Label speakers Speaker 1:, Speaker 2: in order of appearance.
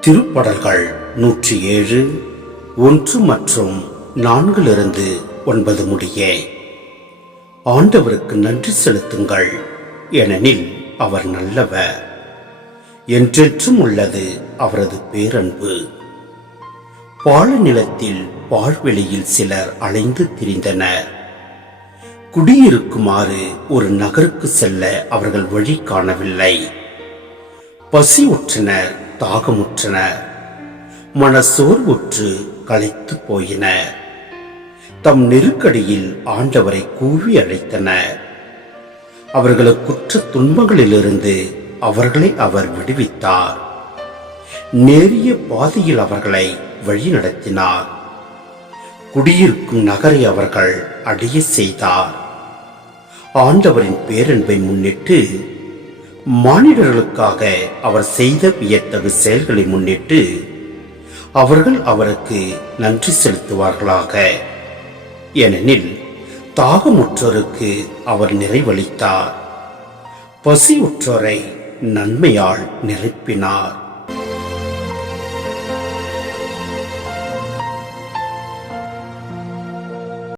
Speaker 1: திருப்படல்கள் நூற்றி ஏழு ஒன்று மற்றும் நான்கிலிருந்து ஒன்பது முடிய. ஆண்டவருக்கு நன்றி செலுத்துங்கள் ஏனெனில் அவர் நல்லவர். என்றென்றும் உள்ளது அவரது பேரன்பு. பாழ நிலத்தில் பாழ்வெளியில் சிலர் அலைந்து திரிந்தனர். குடியிருக்குமாறு ஒரு நகருக்கு செல்ல அவர்கள் வழி காணவில்லை. பசி உற்றனர் தாகமுற்றனர் மனசோர்வுற்று களைத்து போயினர் தம் நெருக்கடியில் ஆண்டவரை கூவி அழைத்தனர் அவர்களது குற்ற துன்பங்களிலிருந்து அவர்களை அவர் விடுவித்தார். நேரிய பாதையில் அவர்களை வழிநடத்தினார். குடியிருக்கும் நகரை அவர்கள் அடைய செய்தார். ஆண்டவரின் பேரன்பை முன்னிட்டு மானிடர்களுக்காக அவர் செய்த வியத்தகு செயல்களை முன்னிட்டு அவர்கள் அவருக்கு நன்றி செலுத்துவார்களாக. ஏனெனில் தாகமுற்றோருக்கு அவர் நிறைவளித்தார். பசியுற்றோரை நன்மையால் நிரப்பினார்